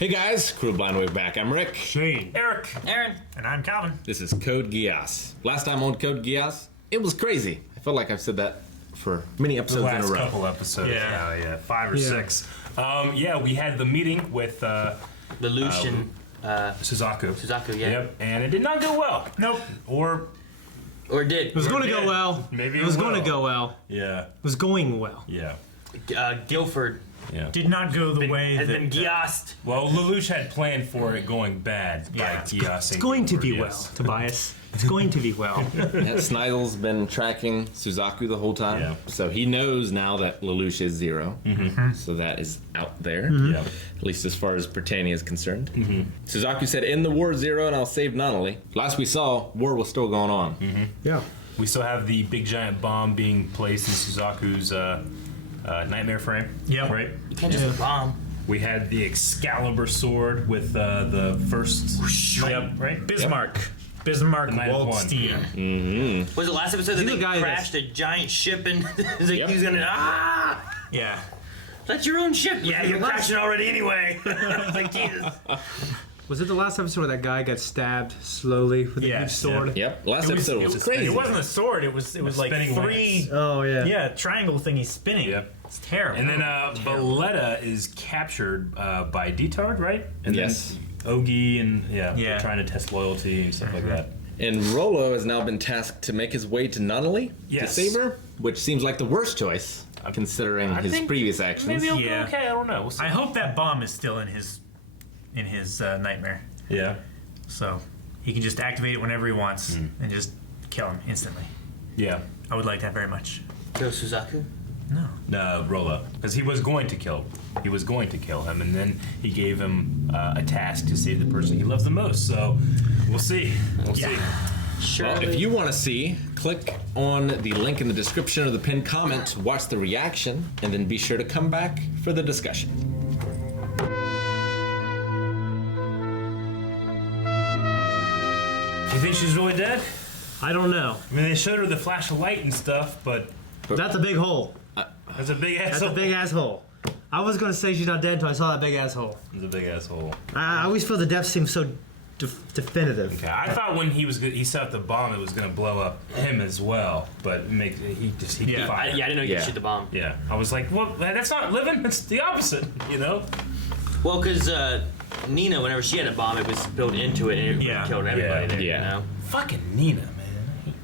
Hey guys, Crew Blind Wave back. I'm Rick. Shane. Eric. Aaron. And I'm Calvin. This is Code Geass. Last time on Code Geass, it was crazy. I feel like I've said that for many episodes in a row. Last couple episodes. Yeah. 5 or 6. We had the meeting with Lelouch and Suzaku. Suzaku, yeah. Yep, and it did not go well. Nope. Or did. It was going to go well. Maybe it was going to go well. Yeah. It was going well. Yeah. Guilford Yeah. Did not go the way has that... been Geassed. Well, Lelouch had planned for it going bad by Geassing. It's going to be Guilford, well, Tobias. It's going to be well. Snidel's been tracking Suzaku the whole time. Yeah. So he knows now that Lelouch is 0. So that is out there. Yeah. At least as far as Britannia is concerned. Suzaku said, end the war 0 and I'll save Nunnally. Last we saw, war was still going on. Yeah. We still have the big giant bomb being placed in Suzaku's nightmare frame. Yep. Right? You can't just bomb. We had the Excalibur sword with the first. Yep. Right? Bismarck. Bismarck The Knight of One. Waldstein. Was it last episode that the they guy crashed a giant ship and he was Yep. gonna Yeah. that's your own ship. Yeah, you're last- crashing already anyway. It's like Jesus. Was it the last episode where that guy got stabbed slowly with a huge Yes, sword? Yep. Last episode was crazy. It wasn't a sword. It was like spinning 3... lance. Oh, yeah. triangle thingy spinning. Yep. It's terrible. And then Valletta is captured by Detard, right? And Yes. then Ogi and Yeah. they're trying to test loyalty and stuff like that. And Rollo has now been tasked to make his way to Nunnally Yes. to save her, which seems like the worst choice, considering his think previous actions. Maybe it'll Yeah. go okay. I don't know. We'll see. I hope that bomb is still in his nightmare. Yeah. So he can just activate it whenever he wants and just kill him instantly. Yeah. I would like that very much. Kill Suzaku? No, Rollo, because he was going to kill. He was going to kill him, and then he gave him a task to save the person he loves the most. So we'll see. We'll see. Surely. Well, if you want to see, click on the link in the description of the pinned comment, watch the reaction, and then be sure to come back for the discussion. Do you think she's really dead? I don't know. I mean, they showed her the flash of light and stuff, but That's a big hole. that's a big ass. That's a big asshole. I was going to say she's not dead until I saw that big asshole. It's a big asshole. I always feel the death seems so definitive. Okay, I thought when he set up the bomb, it was gonna blow up him as well, but he Yeah. fired. I didn't know you Yeah. could shoot the bomb. Yeah, I was like, well, that's not living. It's the opposite, you know. Well, because Nina, whenever she had a bomb, it was built into it and it Yeah. killed everybody there, Yeah. you know? Fucking Nina, man.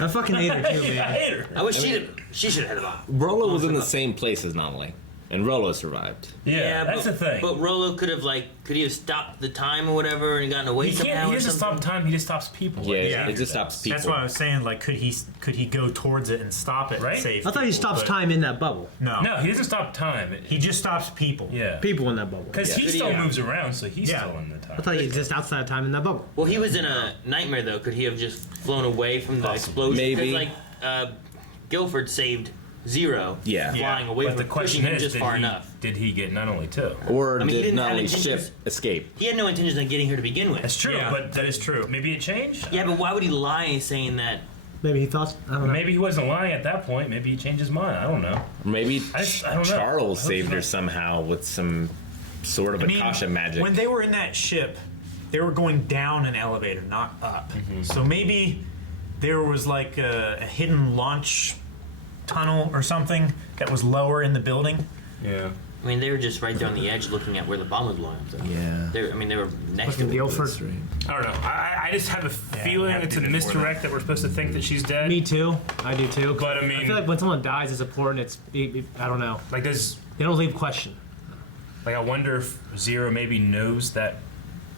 I fucking hate her too, I man. hate her. I wish she should have had a bomb. Rollo was in the same place as Nunnally, and Rollo survived. Yeah, that's the thing. But Rollo could he have stopped the time or whatever and gotten away He somehow can't. He or doesn't something? stop time. He just stops people. Yeah, Yeah. it just stops people. That's why I was saying, like, could he go towards it and stop it Right? and save I thought he people, stops but time in that bubble. No. No, he doesn't stop time. He just stops people. Yeah, People in that bubble. because he Yeah. still Yeah. moves around, so he's Yeah. still in the time. I thought he exists outside of time in that bubble. Well, he was in a nightmare, though. Could he have just flown away from the explosion? Maybe. Because, Guilford saved Zero. Yeah. Flying away But from the question pushing him is, just far enough. did he get Nunnally too? Or I mean, he did didn't have Nunnally's ship intentions- escape? He had no intentions of getting her to begin with. That's true, Yeah, but that is true. maybe it changed. Yeah, but why would he lie saying that? Maybe he thought. I don't know. Maybe he wasn't lying at that point. Maybe he changed his mind. I don't know. Maybe I don't know. Charles I hope saved her not. somehow with some sort of Akasha magic. When they were in that ship, they were going down an elevator, not up. So maybe there was like a hidden launch tunnel or something that was lower in the building. Yeah. I mean, they were just right there on the edge looking at where the bomb was blowing up. So. Yeah. They were next to Fucking it. Guilford. I don't know. I just have a feeling have it's to a do this for misdirect that we're supposed to think that she's dead. Me too. I do too. But, I I mean- feel like when someone dies, it's important. I don't know. Like there's They don't leave question. like I wonder if Zero maybe knows that.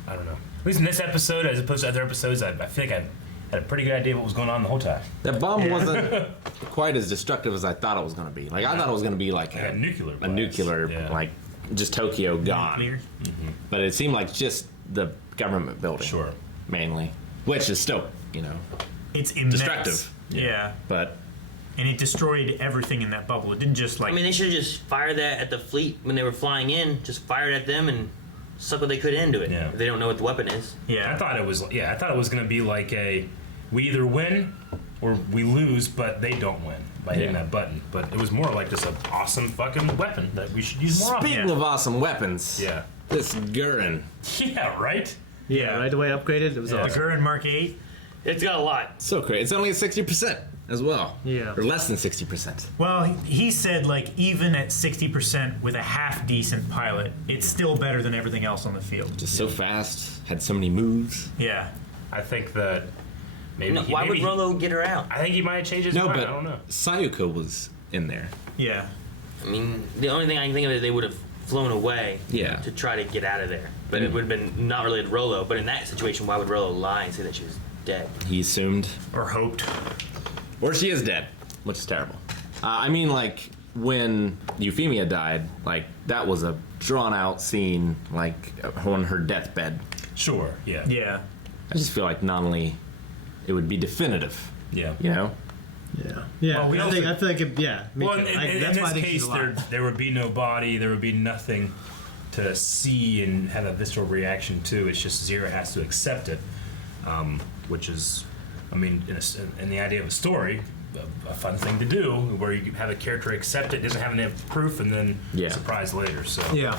I don't know. At least in this episode, as opposed to other episodes, I feel like I had a pretty good idea what was going on the whole time. That bomb wasn't quite as destructive as I thought it was going to be. Like, I thought it was going to be like a nuclear a blast. nuclear, Yeah. like, just Tokyo gone. Clear. But it seemed like just the government building. Sure. Mainly. Which is still, It's immense. Destructive. Yeah. but And it destroyed everything in that bubble. It didn't just like. I mean, they should have just fired that at the fleet when they were flying in. Just fired at them and suck what they could into it. Yeah. If they don't know what the weapon is. yeah. I thought it was going to be like we either win or we lose, but they don't win. by hitting that button. But it was more like just an awesome fucking weapon that we should use more often. Speaking of awesome weapons, Yeah. this Gurren. Yeah, right? Yeah, right away upgraded. It was The awesome. Gurren Mark 8. It's got a lot. So great. It's only at 60% as well. Yeah. Or less than 60%. Well, he said, like, even at 60% with a half decent pilot, it's still better than everything else on the field. Just so fast. Had so many moves. Yeah. I think that maybe. Why would Rollo get her out? I think he might have changed his No, mind. but I don't know. Sayuko was in there. Yeah. I mean, the only thing I can think of is they would have flown away Yeah. to try to get out of there. But it would have been not related to Rollo. But in that situation, why would Rollo lie and say that she was dead? He assumed. Or hoped. Or she is dead, which is terrible. I mean, like, when Euphemia died, like, that was a drawn-out scene, like, on her deathbed. Sure, yeah. Yeah. I just feel like Nunnally, it would be definitive, Yeah. you know? Yeah. Yeah. Well, we I feel like it, yeah. Me Well, too. in That's why I this think she's case, alive. there would be no body, there would be nothing to see and have a visceral reaction to. It's just Zira has to accept it, which is, I mean, in the idea of a story, a fun thing to do, where you have a character accept it, doesn't have any proof, and then Yeah. surprise later. So Yeah.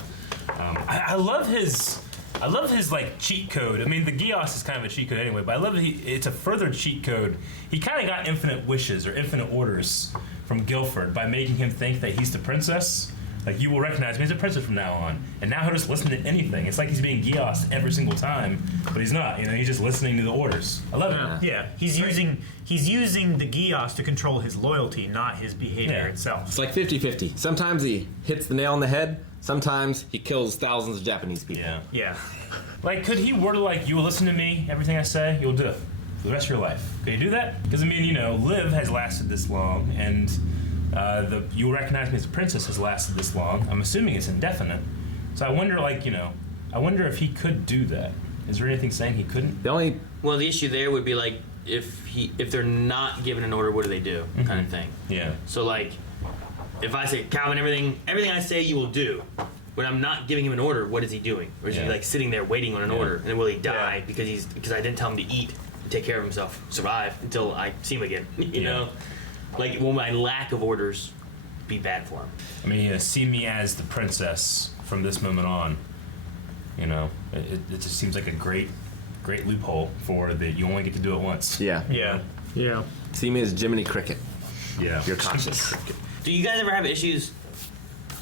I love his. I love his like cheat code. I mean, the Geass is kind of a cheat code anyway, but I love it's a further cheat code. He kind of got infinite wishes or infinite orders from Guilford by making him think that he's the princess. Like, you will recognize me as a princess from now on, and now he'll just listen to anything. It's like he's being Geass every single time, but he's not. You know, he's just listening to the orders. I love it. Yeah. He's using the Geass to control his loyalty, not his behavior Yeah. itself. It's like 50-50. Sometimes he hits the nail on the head, sometimes he kills thousands of Japanese people. Yeah. Yeah. Like, could he word it like, you will listen to me, everything I say, you'll do it for the rest of your life? Could he do that? Because, I mean, you know, Liv has lasted this long, and you will recognize me as a princess has lasted this long. I'm assuming it's indefinite. So I wonder, like, you know, I wonder if he could do that. Is there anything saying he couldn't? The only Well, the issue there would be like if they're not given an order, what do they do? Kind of thing. Yeah. So like, if I say Calvin, everything I say you will do. When I'm not giving him an order, what is he doing? Or is he Yeah. like sitting there waiting on an order? And then will he die Yeah. because I didn't tell him to eat and take care of himself, survive until I see him again? You Yeah. know, like will my lack of orders be bad for him? I mean, see me as the princess from this moment on. You know, it just seems like a great loophole for that you only get to do it once. yeah. Yeah. Yeah. See me as Jiminy Cricket. Yeah. You're cautious. Do you guys ever have issues?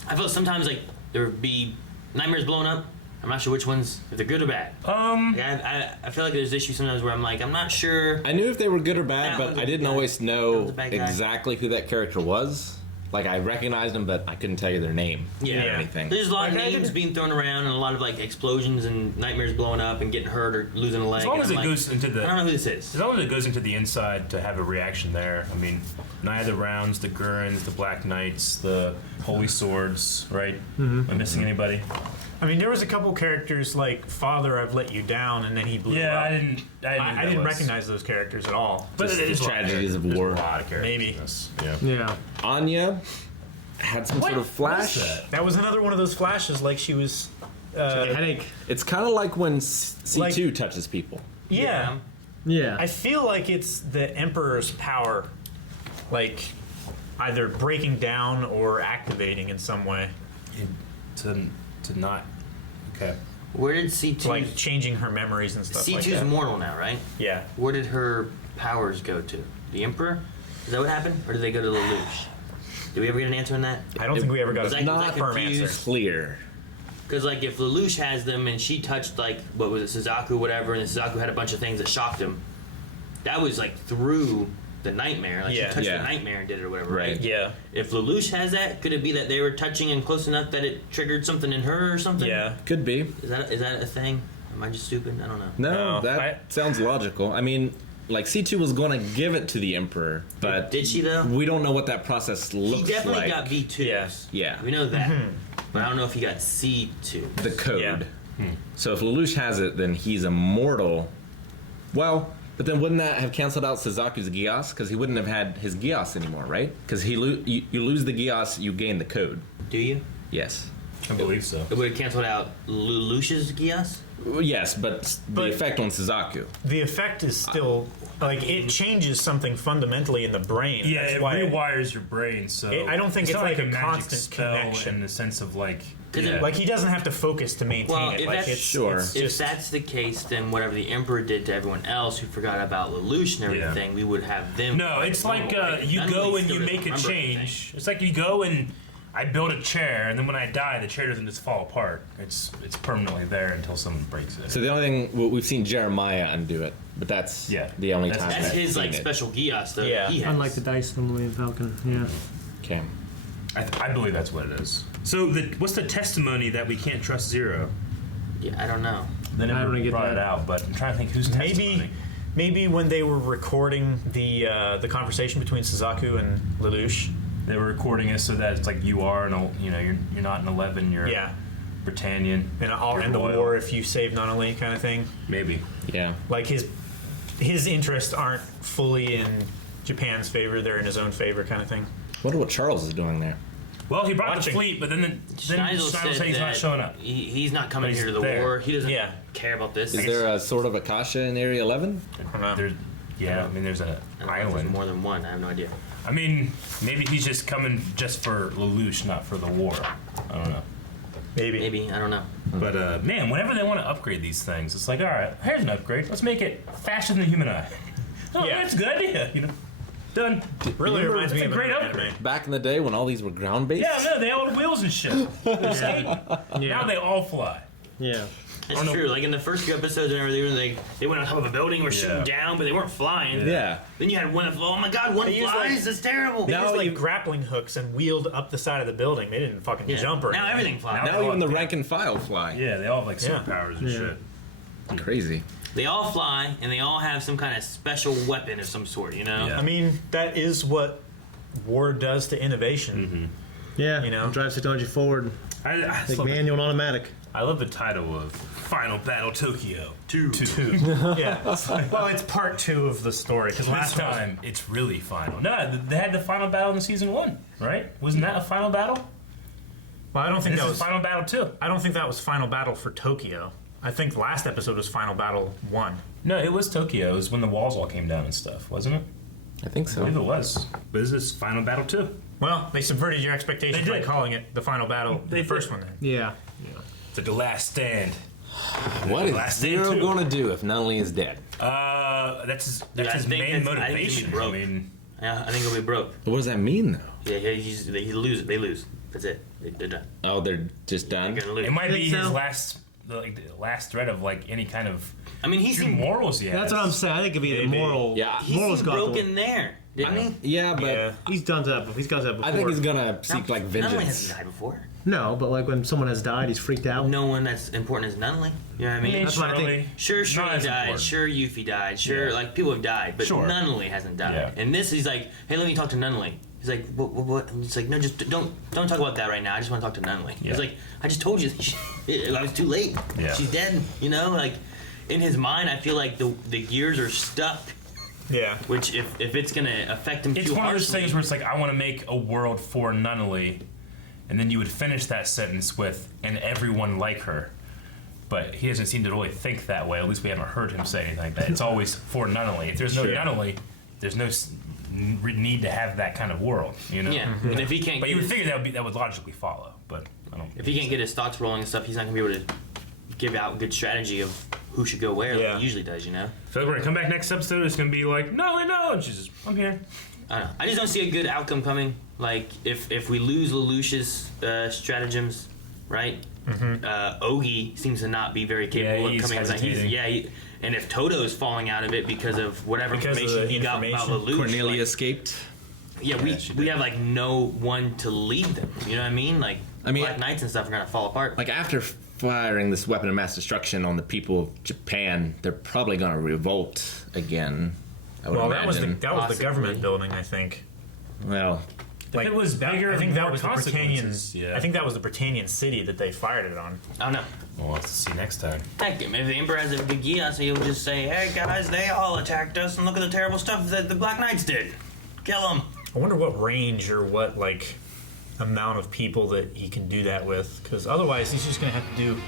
I feel sometimes like there would be nightmares blown up. I'm not sure which ones, if they're good or bad. Like, I feel like there's issues sometimes where I'm like, I'm not sure. I knew if they were good or bad, That but one's a I didn't bad- always that know one's a bad guy. exactly who that character was. Like, I recognized them, but I couldn't tell you their name Yeah. or anything. There's a lot of Like, I names didn't- being thrown around and a lot of like explosions and nightmares blowing up and getting hurt or losing a leg. As long and as I'm it like, goes into the I don't know who this is. As long as it goes into the inside to have a reaction there. I mean, Night of the Rounds, the Gurrens, the Black Knights, the Holy Swords, right? Am I missing anybody? I mean, there was a couple characters like Father, I've Let You Down, and then he blew Yeah, up. I didn't I didn't recognize those characters at all. But Just it's the tragedies of war. A lot of characters. Maybe. in this. Yeah. Yeah. Anya had some sort of flash. What is that? That was another one of those flashes, like she was. Headache. It's kind of like when C2 Like- touches people. Yeah. Yeah. I feel like it's the Emperor's power, like either breaking down or activating in some way, To not. Okay. Where did C2's like changing her memories and stuff like C2's that. mortal now, right? Yeah. Where did her powers go to? The Emperor? Is that what happened? Or did they go to Lelouch? Did we ever get an answer on that? I don't think we ever got Was a I- was I firm confused? answer. Clear. Because like if Lelouch has them and she touched like what was it, Suzaku, whatever, and then Suzaku had a bunch of things that shocked him. That was like through the nightmare. Like Yeah. she touched Yeah. the nightmare and did it or whatever, right? Right. Yeah. If Lelouch has that, could it be that they were touching and close enough that it triggered something in her or something? Yeah. Could be. Is that a thing? Am I just stupid? I don't know. No, No, that sounds logical. I mean, like C2 was going to give it to the Emperor, but Did she though? we don't know what that process looks He definitely like. got V2s. Yeah. Yeah. We know that. But I don't know if he got C2. The code. Yeah. So if Lelouch has it, then he's immortal. Well, but then wouldn't that have canceled out Suzaku's Geass? Because he wouldn't have had his Geass anymore, right? Because you lose the Geass, you gain the code. Do you? Yes. I believe so. It would have canceled out Lelouch's Geass. Well, yes, but the But- effect on Suzaku. The effect is still like it changes something fundamentally in the brain. Yeah, That's it why rewires your brain. So I don't think it's not like a magic constant spell connection. in the sense of like. 'Cause Yeah. like he doesn't have to focus to maintain Well, it. if Like that's- it's Sure. it's If just- that's the case, then whatever the Emperor did to everyone else who forgot about Lelouch and Yeah. everything, we would have them. No, it's like you Nunnally go and still you doesn't make a remember anything. change. It's like you go and I build a chair, and then when I die, the chair doesn't just fall apart. It's permanently there until someone breaks it. So the only thing we've seen Jeremiah undo it, but that's Yeah. the only That's- time That's I've his seen like it. special Geass though. Yeah. He has. Unlike the dice normally in Falcon. Yeah. Okay. I believe that's what it is. So what's the testimony that we can't trust Zero? Yeah, I don't know. They never don't get brought that. it out, but I'm trying to think who's testimony. maybe when they were recording the conversation between Suzaku and Lelouch. They were recording it so that it's like you are, you're not an 11, you're Yeah. Britannian. And I'll you're end the royal. war if you save Nunnally kind of thing. Maybe. Yeah. Like his interests aren't fully in Japan's favor; they're in his own favor, kind of thing. Wonder what Charles is doing there. Well, he brought the Watching. fleet, but then Schneider Schneider said he's not showing up. He's not coming But he's here to the there. war. He doesn't Yeah. care about this. Is there a sort of Akasha in Area 11? I don't know. There's, yeah, I mean, there's an I don't know if there's island. more than one. I have no idea. I mean, maybe he's just coming just for Lelouch, not for the war. I don't know. Maybe. I don't know. But man, whenever they want to upgrade these things, it's like, all right, here's an upgrade. Let's make it faster than the human eye. Oh, Yeah. that's a good idea. Done. Really Remember, reminds me it's of a great another upgrade. anime. Back in the day when all these were ground based? Yeah, no, they all had wheels and shit. Now they all fly. Yeah. It's don't know. true. Like in the first few episodes, whenever they went on top of a building or shooting Yeah. down, but they weren't flying. Yeah. Then you had one that oh my god, one They used, flies. like- That's terrible. They Now used like you- grappling hooks and wheeled up the side of the building. They didn't fucking Yeah. jump or Now anything. everything flies. Now even the rank and file fly. Yeah, they all have like Yeah. superpowers and Yeah. shit. Crazy. They all fly, and they all have some kind of special weapon of some sort. You know. Yeah. I mean, that is what war does to innovation. Yeah. You know? Drives technology forward. I Like love, manual and automatic. I love the title of Final Battle Tokyo. Two. Yeah. Well, it's part 2 of the story because This last time. time, it's really final. No, they had the final battle in season 1, right? Wasn't that a final battle? Well, I don't think This that is was. final battle 2. I don't think that was final battle for Tokyo. I think last episode was final battle 1. No, it was Tokyo. It was when the walls all came down and stuff, wasn't it? I think I believe so. it was. But this is final battle 2. Well, they subverted your expectations They by did. calling it the final battle. They The first did. one. Then. Yeah. It's like the last stand. What is Last day Zero two. going to do if Nunnally is dead? That's I his think main that's- I think he's motivation. I broke. mean, Yeah, I think he'll be broke. What does that mean, though? Yeah, he lose. They lose. That's it. They're done. Oh, they're just done? They're gonna lose. it might be think his so? the last thread of like any kind of I mean, he true seemed morals yet. That's what I'm saying. I think it'd be the Maybe. moral. Yeah. he Morals seemed got the broken there, didn't he? Yeah, but Yeah. He's done that. He's done that before. I think he's going to seek, like, Nunnally vengeance. hasn't died before. No, but like when someone has died, he's freaked out. No one that's important is Nunnally. You know what I mean? That's what I think. Sure, Not Shirley as died. important. Sure, Yuffie died. Sure, Yeah. like people have died, but Sure. Nunnally hasn't died. Yeah. And this, he's like, "Hey, let me talk to Nunnally." He's like, "What?" And it's like, "No, just don't talk about that right now. I just want to talk to Nunnally." Yeah. He's like, "I just told you, I was too late. Yeah. She's dead." You know, like in his mind, I feel like the gears are stuck. Yeah. Which, if it's gonna affect him It's too one of those harshly, things where it's like I want to make a world for Nunnally, and then you would finish that sentence with "and everyone like her." But he doesn't seem to really think that way. At least we haven't heard him say anything like that. It's always for Nunnally. If there's no Sure. Nunnally, there's no need to have that kind of world. You know. yeah. And if he can't, But get you would his, figure that would logically follow. But I don't. if he can't get his thoughts rolling and stuff, he's not gonna be able to give out good strategy of who should go where, Yeah. like he usually does. You know. I feel like we're gonna come back next episode. It's gonna be like Nunnally, no, and she's just, I'm here. I don't know. I just don't see a good outcome coming. Like if we lose Lelouch's stratagems, right? Ogi seems to not be very capable Yeah, he's of coming. hesitating. And if Toto's falling out of it because of whatever Because of information the he got about information. Lelouch, Cornelia like, escaped. yeah, we have like no one to lead them. You know what I mean? Like I mean, Black Knights and stuff are gonna fall apart. Like, after firing this weapon of mass destruction on the people of Japan, they're probably going to revolt again. I would Well, that was imagine. the Possibly. government building, I think. Well, Like it was bigger I think and that more was the Britannian. consequences, yeah. I think that was the Britannian city that they fired it on. I don't know. Well, we'll have to see next time. Heck, if the Emperor has a good Geass, he'll just say, "Hey guys, they all attacked us, and look at the terrible stuff that the Black Knights did. Kill them." I wonder what range or what like amount of people that he can do that with, because otherwise he's just going to have to do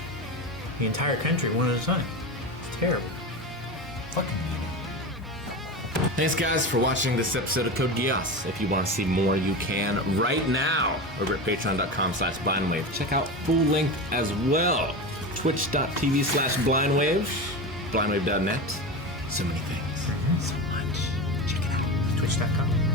the entire country one at a time. It's terrible. Fucking Thanks, guys, for watching this episode of Code Geass. If you want to see more, you can right now over at patreon.com/blindwave. Check out full length as well. Twitch.tv/blindwave. Blindwave.net. So many things. So much. Check it out. Twitch.com.